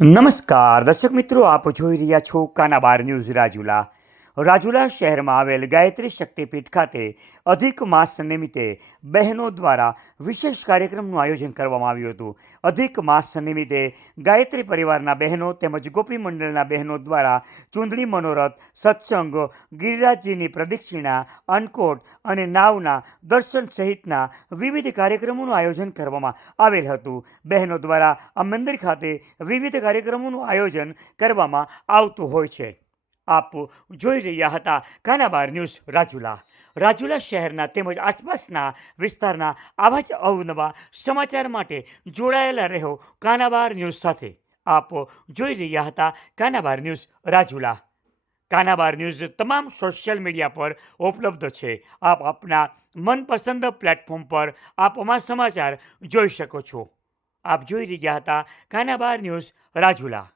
નમસ્કાર દર્શક મિત્રો, આપ જોઈ રહ્યા છો કાનાબાર ન્યૂઝ રાજુલા. રાજુલા શહેરમાં આવેલ ગાયત્રી શક્તિપીઠ ખાતે અધિક માસ નિમિત્તે બહેનો દ્વારા વિશેષ કાર્યક્રમનું આયોજન કરવામાં આવ્યું હતું. અધિક માસ નિમિત્તે ગાયત્રી પરિવારના બહેનો તેમજ ગોપી મંડળના બહેનો દ્વારા ચૂંદડી મનોરથ, સત્સંગ, ગિરિરાજજીની પ્રદક્ષિણા, અન્નકોટ અને નાવના દર્શન સહિતના વિવિધ કાર્યક્રમોનું આયોજન કરવામાં આવેલ હતું. બહેનો દ્વારા આ મંદિર ખાતે વિવિધ કાર્યક્રમોનું આયોજન કરવામાં આવતું હોય છે. આપ જોઈ રહ્યા હતા કાનાબાર ન્યૂઝ રાજુલા. રાજુલા શહેરના તેમજ આસપાસના વિસ્તારના આવા જ અવનવા સમાચાર માટે જોડાયેલા રહો કાનાબાર ન્યૂઝ સાથે. આપ જોઈ રહ્યા હતા કાનાબાર ન્યૂઝ રાજુલા. કાનાબાર ન્યૂઝ તમામ સોશિયલ મીડિયા પર ઉપલબ્ધ છે. આપ આપના મનપસંદ પ્લેટફોર્મ પર આપ અમારા સમાચાર જોઈ શકો છો. આપ જોઈ રહ્યા હતા કાનાબાર ન્યૂઝ રાજુલા.